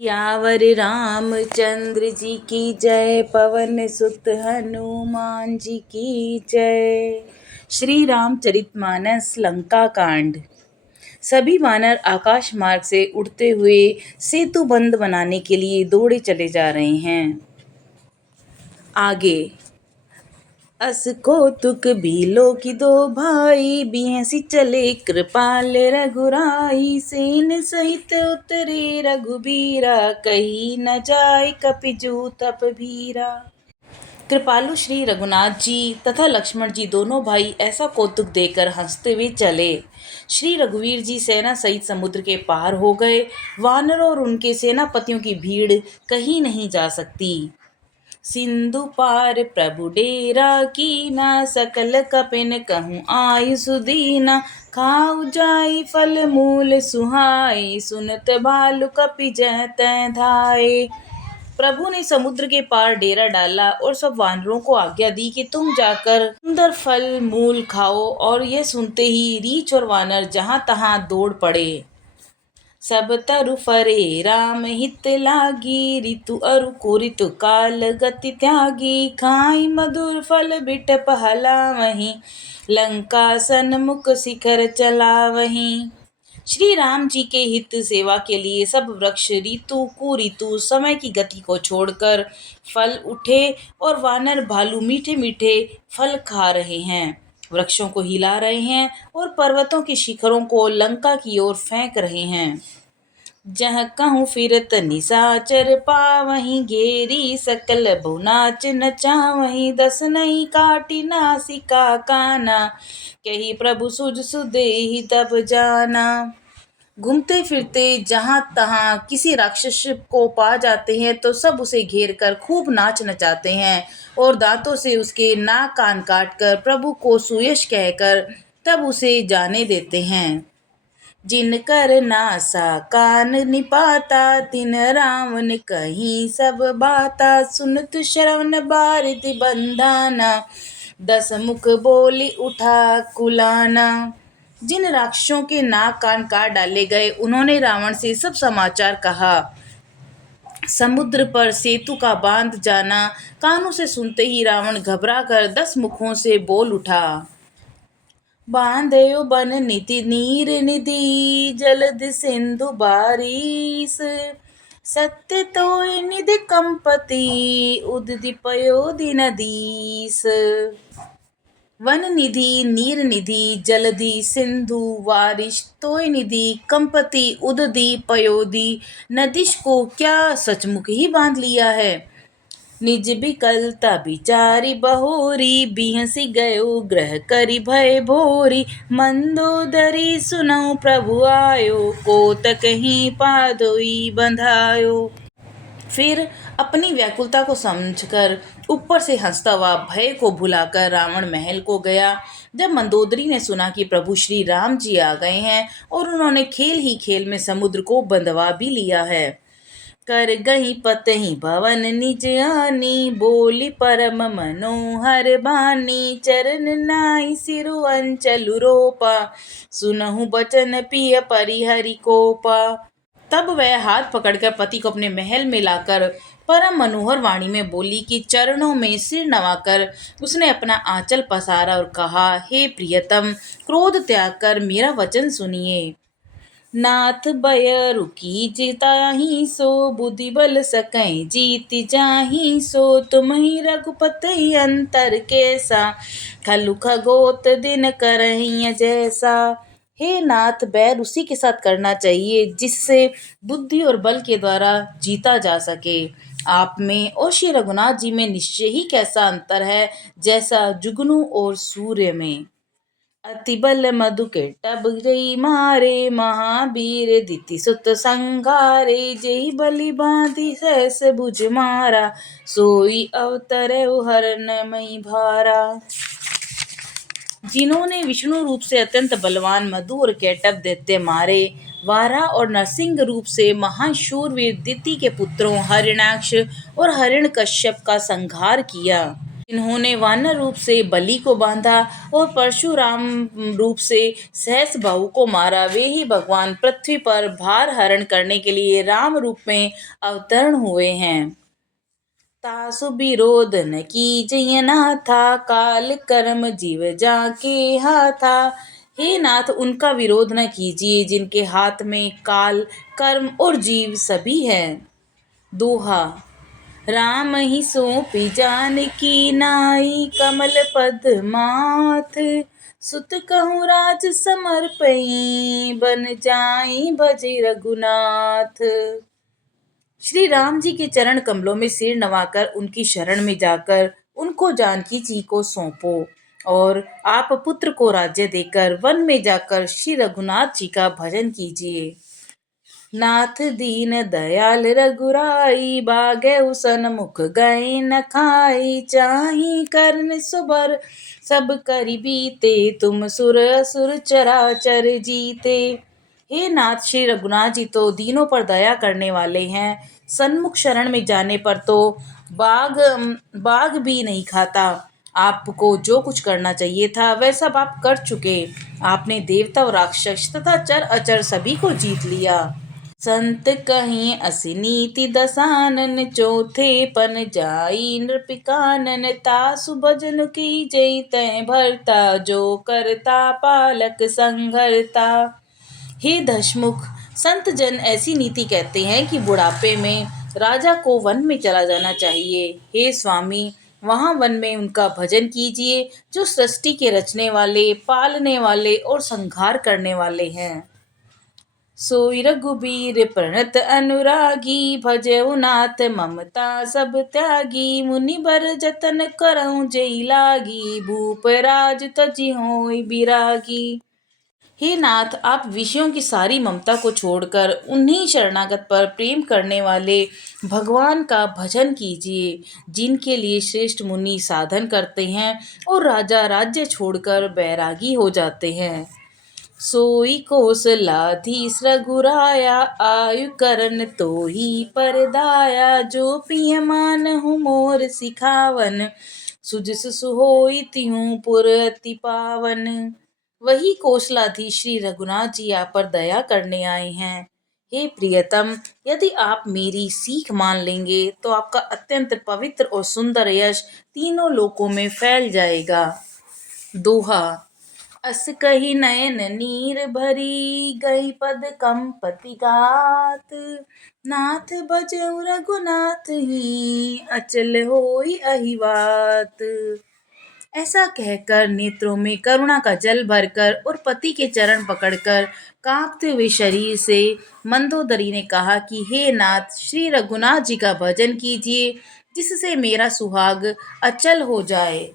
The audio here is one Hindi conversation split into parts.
यावर रामचंद्र जी की जय, पवन सुत हनुमान जी की जय। श्री रामचरितमानस लंका कांड। सभी वानर आकाश मार्ग से उड़ते हुए सेतु बंद बनाने के लिए दौड़े चले जा रहे हैं। आगे अस कौतुक भीलो की दो भाई, बिहसी चले कृपाल रघुराई। सेन सहित उतरे रघुबीरा, कही न जाय कपिजु तप भीरा। कृपालु श्री रघुनाथ जी तथा लक्ष्मण जी दोनों भाई ऐसा कौतुक देकर हंसते हुए चले। श्री रघुवीर जी सेना सहित समुद्र के पार हो गए। वानर और उनके सेनापतियों की भीड़ कहीं नहीं जा सकती। सिंधु पार प्रभु डेरा कीना, सकल कपिन कहूँ आयु सुदीना। खाऊ जाई फल मूल सुहाई, सुनत भालु कपि जय तै धाये। प्रभु ने समुद्र के पार डेरा डाला और सब वानरों को आज्ञा दी कि तुम जाकर सुंदर फल मूल खाओ। और यह सुनते ही रीछ और वानर जहां तहां दौड़ पड़े। सब तरु फरे राम हित लागी, ऋतु अरु कुरितु काल गति त्यागी। खाई मधुर फल बिटप हलावहीं, लंका सन्मुख शिखर चलावहीं। श्री राम जी के हित सेवा के लिए सब वृक्ष ऋतु कुऋतु समय की गति को छोड़कर फल उठे और वानर भालू मीठे मीठे फल खा रहे हैं, वृक्षों को हिला रहे हैं और पर्वतों के शिखरों को लंका की ओर फेंक रहे हैं। जह कहूँ फिरत निशाचर पावहीं, घेरी सकल भुनाच नचावहीं। दस नहीं काटी नासिका काना, कही प्रभु सुज सुदेहि तब जाना। घूमते फिरते जहां तहां किसी राक्षस को पा जाते हैं तो सब उसे घेर कर खूब नाच नचाते हैं और दांतों से उसके नाक कान काट कर प्रभु को सुयश कहकर तब उसे जाने देते हैं। जिनकर नासा कान निपाता, तिन रावण कहीं सब बाता। सुनत श्रवण बारिधि बंधाना, दस मुख बोली उठा कुलाना। जिन राक्षसों के नाक कान काट डाले गए उन्होंने रावण से सब समाचार कहा। समुद्र पर सेतु का बांध जाना कानों से सुनते ही रावण घबरा कर 10 मुखों से बोल उठा। बांधयो बन नीति नीर निधि, जलद सिंधु बारिश। सत्य तोय निधि कंपति, उदधि पयोधि नदीस। वन निधि, नीर निधि, जलधि, सिंधु, वारिश, तोय निधि, कंपति, उदधि, पयोधि, नदीश को क्या सचमुच ही बांध लिया है। निज बिकलता बिचारी बहोरी, बिहसी गयो ग्रह करि भय भोरी। मंदोदरी सुनऊ प्रभु आयो, कोतक ही पादोई बंधायो। फिर अपनी व्याकुलता को समझकर ऊपर से हंसता हुआ भय को भुलाकर रावण महल को गया। जब मंदोदरी ने सुना कि प्रभु श्री राम जी आ गए हैं और उन्होंने खेल ही खेल में समुद्र को बंधवा भी लिया है, कर गई पतहि भवन निज आनी। बोली परम मनोहर बानी, चरण नाई सिरु अंचलु रोपा। सुनहु बचन पिय परिहरि कोपा। तब वह हाथ पकड़कर पति को अपने महल में लाकर परम मनोहर वाणी में बोली कि चरणों में सिर नवाकर उसने अपना आंचल पसारा और कहा, हे प्रियतम, क्रोध त्याग कर मेरा वचन सुनिए। नाथ बय रुकी जिताही सो, बुद्धि बल सकै जीत जाही सो। तुम्हि रघुपति अंतर कैसा, खलु खगोत दिन करहिं जैसा। हे नाथ, बैर उसी के साथ करना चाहिए जिससे बुद्धि और बल के द्वारा जीता जा सके। आप में और श्री रघुनाथ जी में निश्चय ही कैसा अंतर है, जैसा जुगनू और सूर्य में। अति बल मधु के टब गई मारे, महावीर दिति सुत संघारे। जेहि बलि बांधि सहस भुज मारा, सोई अवतरौ हरन मई भारा। जिन्होंने विष्णु रूप से अत्यंत बलवान मधु और केटब दैत्य मारे, वारा और नरसिंह रूप से महान शूरवीर दिति के पुत्रों हरिणाक्ष और हिरण्यकश्यप का संहार किया। इन्होंने वानर रूप से बलि को बांधा और परशुराम रूप से सहस्त्रबाहु को मारा। वे ही भगवान पृथ्वी पर भार हरण करने के लिए राम रूप में अवतरण हुए हैं। तासु विरोध न कीजय नाथा, काल कर्म जीव जाके हाथा। हे नाथ, उनका विरोध न कीजिए जिनके हाथ में काल, कर्म और जीव सभी है। दोहा। राम ही सौंपी जानकी नाई, कमल पद माथ। सुत कहूँ राज समर्पई, बन जाई भजे रघुनाथ। श्री राम जी के चरण कमलों में सिर नवाकर उनकी शरण में जाकर उनको जानकी जी को सौंपो और आप पुत्र को राज्य देकर वन में जाकर श्री रघुनाथ जी का भजन कीजिए। नाथ दीन दयाल रघुराई, बागे उसन मुख गए न खाई। चाही करन सुबर सब करि बीते, तुम सुर असुर चराचर जीते। हे नाथ, श्री रघुनाथ जी तो दीनों पर दया करने वाले हैं। सन्मुख शरण में जाने पर तो बाघ बाघ भी नहीं खाता। आपको जो कुछ करना चाहिए था वह सब आप कर चुके। आपने देवता और राक्षस तथा चर अचर सभी को जीत लिया। संत कहीं असिनीति दसानन, चौथे पन जाई नृपिकानन। तासु भजन की जय तय भरता, जो करता पालक संघरता। हे दशमुख, संत जन ऐसी नीति कहते हैं कि बुढ़ापे में राजा को वन में चला जाना चाहिए। हे स्वामी, वहाँ वन में उनका भजन कीजिए जो सृष्टि के रचने वाले, पालने वाले और संहार करने वाले हैं। सोई रघुबीर प्रणत अनुरागी, भजऊ नाथ ममता सब त्यागी। मुनि बर जतन करऊं जई लागी, भूप राज तजी होई बिरागी। हे नाथ, आप विषयों की सारी ममता को छोड़कर उन्हीं शरणागत पर प्रेम करने वाले भगवान का भजन कीजिए, जिनके लिए श्रेष्ठ मुनि साधन करते हैं और राजा राज्य छोड़कर बैरागी हो जाते हैं। सोई कौशलाधीश रघुराया, आयु करन तो ही परदाया। जो पिय मानहु मोर सिखावन, सुजस सुहोई तिहु पुर अति पावन। वही कौशलाधीश श्री रघुनाथ जी आप पर दया करने आए हैं। हे प्रियतम, यदि आप मेरी सीख मान लेंगे तो आपका अत्यंत पवित्र और सुंदर यश तीनों लोकों में फैल जाएगा। दोहा। अस कही नयन नीर भरी, गई पद कंपति गात। नाथ भजऊ रघुनाथ ही, अचल होई अहिवात। ऐसा कहकर नेत्रों में करुणा का जल भरकर और पति के चरण पकड़कर कांपते हुए शरीर से मंदोदरी ने कहा कि हे नाथ, श्री रघुनाथ जी का भजन कीजिए जिससे मेरा सुहाग अचल हो जाए।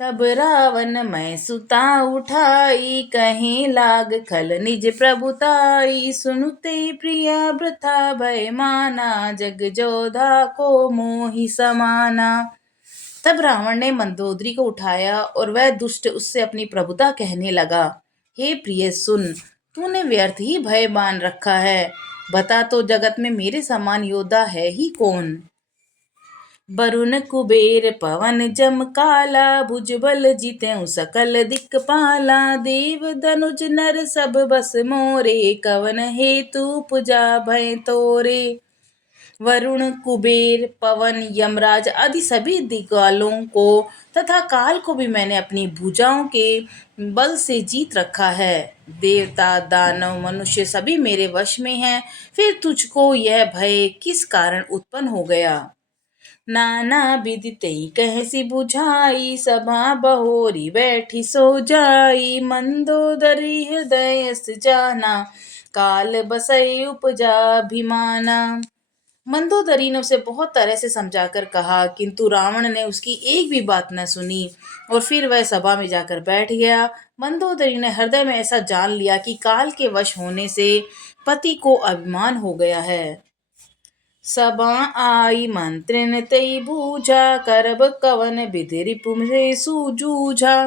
तब रावण मैं सुता उठाई, कहीं लाग खल निज प्रभुताई। सुनते प्रिया वृथा भय माना, जग जोधा को मोहि समाना। तब रावण ने मंदोदरी को उठाया और वह दुष्ट उससे अपनी प्रभुता कहने लगा। हे प्रिय, सुन, तूने व्यर्थ ही भय मान रखा है। बता तो, जगत में मेरे समान योद्धा है ही कौन। वरुण कुबेर पवन जम काला, भुजबल जितेऊ सकल दिक्पाला। देव धनुज नर सब बस मोरे, कवन हेतु पुजा भय तोरे। वरुण, कुबेर, पवन, यमराज आदि सभी दिग्पालों को तथा काल को भी मैंने अपनी भुजाओं के बल से जीत रखा है। देवता, दानव, मनुष्य सभी मेरे वश में हैं। फिर तुझको यह भय किस कारण उत्पन्न हो गया। नाना विधि तई कहसी बुझाई, सभा बहोरी बैठी सो जाई। मंदोदरी हृदय अस जाना, काल बसई उपजा अभिमाना। मंदोदरी ने उसे बहुत तरह से समझाकर कहा, किंतु रावण ने उसकी एक भी बात न सुनी और फिर वह सभा में जाकर बैठ गया। मंदोदरी ने हृदय में ऐसा जान लिया कि काल के वश होने से पति को अभिमान हो गया है। सबा आई मंत्रिन तई बूझा, करब कवन विधि रिपु से सूझूझा।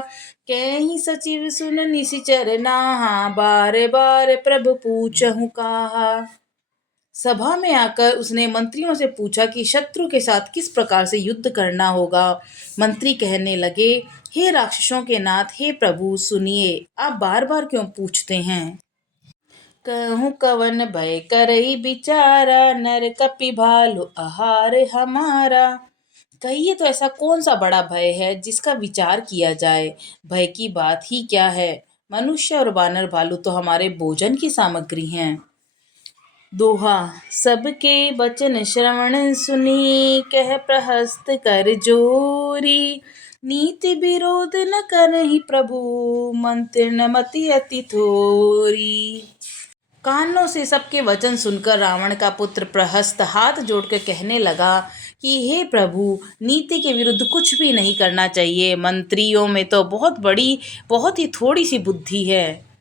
कहीं सचिव सुन निशिचर नाहा, बार बार प्रभु पूछहु काहा। सभा में आकर उसने मंत्रियों से पूछा कि शत्रु के साथ किस प्रकार से युद्ध करना होगा। मंत्री कहने लगे, हे राक्षसों के नाथ, हे प्रभु सुनिए, आप बार बार क्यों पूछते हैं। कहूँ कवन भय करई बिचारा, नर कपि भालु आहार हमारा। कहिए तो ऐसा कौन सा बड़ा भय है जिसका विचार किया जाए। भय की बात ही क्या है। मनुष्य और वानर भालू तो हमारे भोजन की सामग्री हैं। दोहा। सबके बचन श्रवण सुनी, कह प्रहस्त कर जोरी। नीति विरोध न करहि प्रभु, मंत्र न मति अति थोरी। कानों से सबके वचन सुनकर रावण का पुत्र प्रहस्त हाथ जोड़कर कहने लगा कि हे प्रभु, नीति के विरुद्ध कुछ भी नहीं करना चाहिए। मंत्रियों में तो बहुत ही थोड़ी सी बुद्धि है।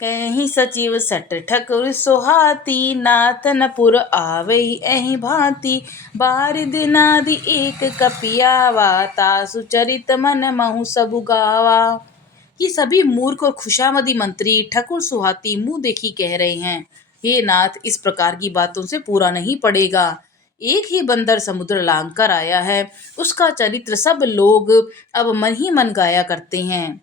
कहीं सचिव सट ठकुर सोहाती, नाथ न पुर आवई एहि भांति। बारिद नादि एक कपियावा, तासु चरित मन महु सबु गावा। ये सभी मूर्ख और खुशामदी मंत्री ठकुर सुहाती मुंह देखी कह रहे हैं, हे नाथ, इस प्रकार की बातों से पूरा नहीं पड़ेगा। एक ही बंदर समुद्र लांग कर आया है, उसका चरित्र सब लोग अब मन ही मन गाया करते हैं।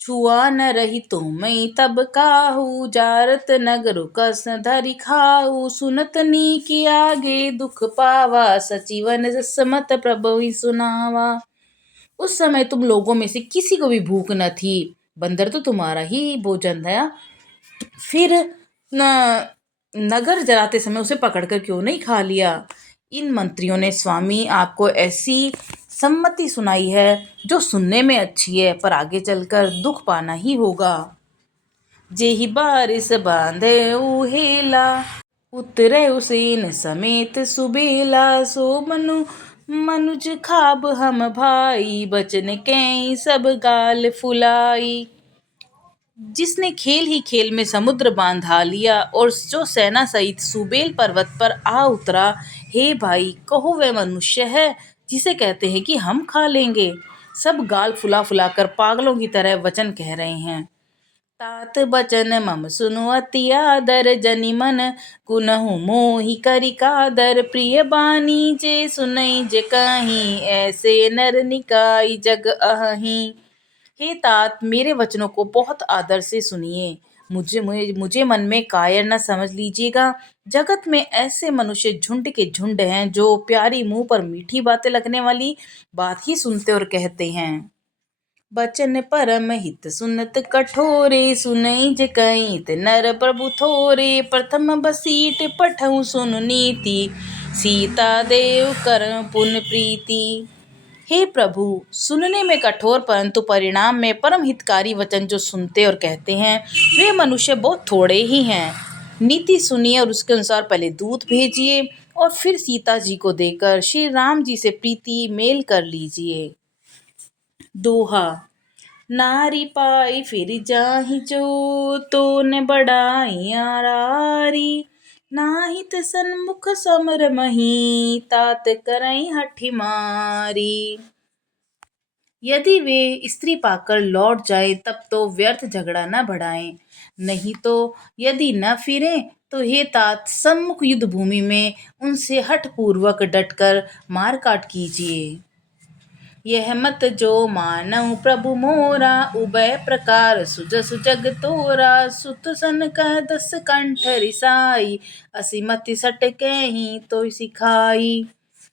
छुआ न रही तो मैं तब काहू, जारत नगर कस धरि खाऊ। सुनत नी के आगे दुख पावा, सचिवन जसमत प्रभु ही सुनावा। उस समय तुम लोगों में से किसी को भी भूख न थी। बंदर तो तुम्हारा ही भोजन था, फिर न नगर जलाते समय उसे पकड़कर क्यों नहीं खा लिया। इन मंत्रियों ने स्वामी आपको ऐसी सम्मति सुनाई है जो सुनने में अच्छी है, पर आगे चलकर दुख पाना ही होगा। जेहि बारिश बांधे उहेला, उतरे उसेन समेत सुबेला। सो मनुज खाब हम भाई, बचन कई सब गाल फुलाई। जिसने खेल ही खेल में समुद्र बांधा लिया और जो सेना सहित सुबेल पर्वत पर आ उतरा, हे भाई, कहो वह मनुष्य है जिसे कहते हैं कि हम खा लेंगे। सब गाल फुला फुला कर पागलों की तरह वचन कह रहे हैं। तात बचन मम सुनु अति आदर, जनि मन कुनहु मोहि करि कादर। प्रिय बानी जे सुनई जे कहीं, ऐसे नर निकाई जग अहहीं। हे तात, मेरे वचनों को बहुत आदर से सुनिए। मुझे मन में कायर न समझ लीजिएगा। जगत में ऐसे मनुष्य झुंड के झुंड हैं जो प्यारी मुंह पर मीठी बातें लगने वाली बात ही सुनते और कहते हैं। बचन परम हित सुनत कठोरे, सुनई जे कहीं नर प्रभु थोरे। प्रथम बसीट पठऊ सुन नीति, सीता देव करम पुन प्रीति। हे प्रभु, सुनने में कठोर परंतु परिणाम में परम हितकारी वचन जो सुनते और कहते हैं, वे मनुष्य बहुत थोड़े ही हैं। नीति सुनिए और उसके अनुसार पहले दूत भेजिए और फिर सीता जी को देकर श्री राम जी से प्रीति मेल कर लीजिए। दोहा। नारी पाई फिर जाहि जो, तो न बढ़ाई आरारी। नाहित सन्मुख समर मही, तात करई हठि मारी। यदि वे स्त्री पाकर लौट जाए तब तो व्यर्थ झगड़ा न बढ़ाएं, नहीं तो यदि न फिरें तो हे तात, सम्मुख युद्ध भूमि में उनसे हठ पूर्वक डटकर मार काट कीजिए। यह मत जो मानऊ प्रभु मोरा, उभय प्रकार सुजसु जग तोरा। सुत सन कह 10 कंठ रिसाई, असिमति सट कहीं तो सिखाई।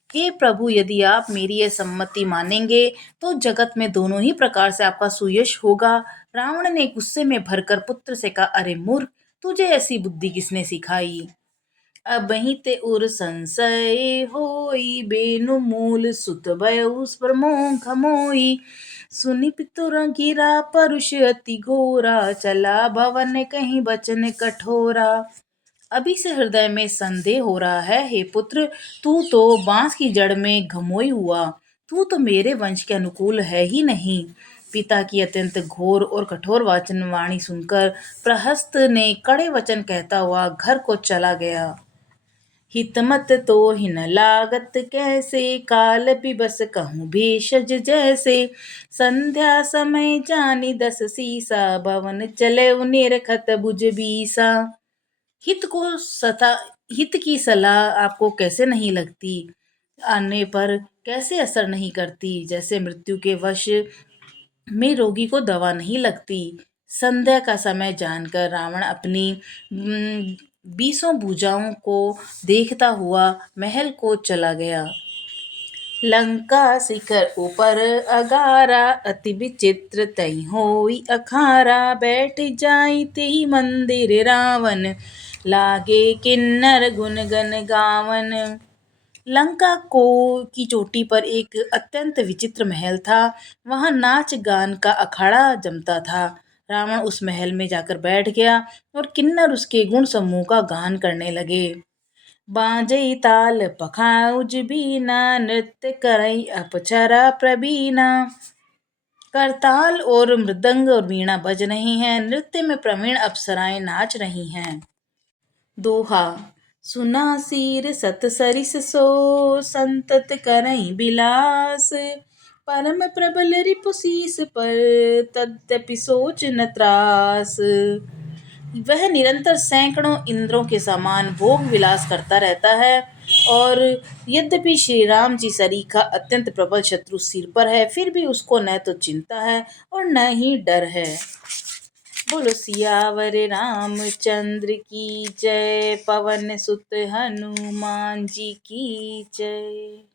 हे प्रभु, यदि आप मेरी यह सम्मति मानेंगे तो जगत में दोनों ही प्रकार से आपका सुयश होगा। रावण ने गुस्से में भरकर पुत्र से कहा, अरे मूर्ख, तुझे ऐसी बुद्धि किसने सिखाई। अबहि ते उर संशय होई, बेनु मूल सुत भयउ प्रमोह मोई। सुनि पितुर गिरा परुष अति घोरा, चला भवन कहीं बचन कठोरा। अभी से हृदय में संदेह हो रहा है, हे पुत्र, तू तो बांस की जड़ में घमोई हुआ, तू तो मेरे वंश के अनुकूल है ही नहीं। पिता की अत्यंत घोर और कठोर वचन वाणी सुनकर प्रहस्त ने कड़े वचन कहता हुआ घर को चला गया। हितमत तो हिन लागत कैसे, काल पिबस कहूँ भेषज जैसे। संध्या समय जानी 10 सीसा, भवन चले निरखत भुज बीसा। हित को हित की सलाह आपको कैसे नहीं लगती, आने पर कैसे असर नहीं करती, जैसे मृत्यु के वश में रोगी को दवा नहीं लगती। संध्या का समय जानकर रावण अपनी 20 भुजाओं को देखता हुआ महल को चला गया। लंका शिखर ऊपर अगारा, अति विचित्र तई होई अखारा, बैठ जाई तेहि मंदिर रावण, लागे किन्नर गुन गन गावन। लंका को की चोटी पर एक अत्यंत विचित्र महल था। वहां नाच गान का अखाड़ा जमता था। रावण उस महल में जाकर बैठ गया और किन्नर उसके गुण समूह का गान करने लगे। बाजई ताल पखाउज बीना, नृत्य करई अपचरा प्रवीणा। करताल और मृदंग और वीणा बज रही हैं, नृत्य में प्रवीण अप्सराएं नाच रही हैं। दोहा। सुना सिर सत सरिस सो, संतत करई बिलास, परम प्रबल रिपु सीस पर, तद्यपि सोच न त्रास। वह निरंतर सैकड़ों इंद्रों के समान भोग विलास करता रहता है, और यद्यपि श्री राम जी सरीखा अत्यंत प्रबल शत्रु सिर पर है, फिर भी उसको न तो चिंता है और न ही डर है। बोलो सियावर रामचंद्र की जय, पवन सुत हनुमान जी की जय।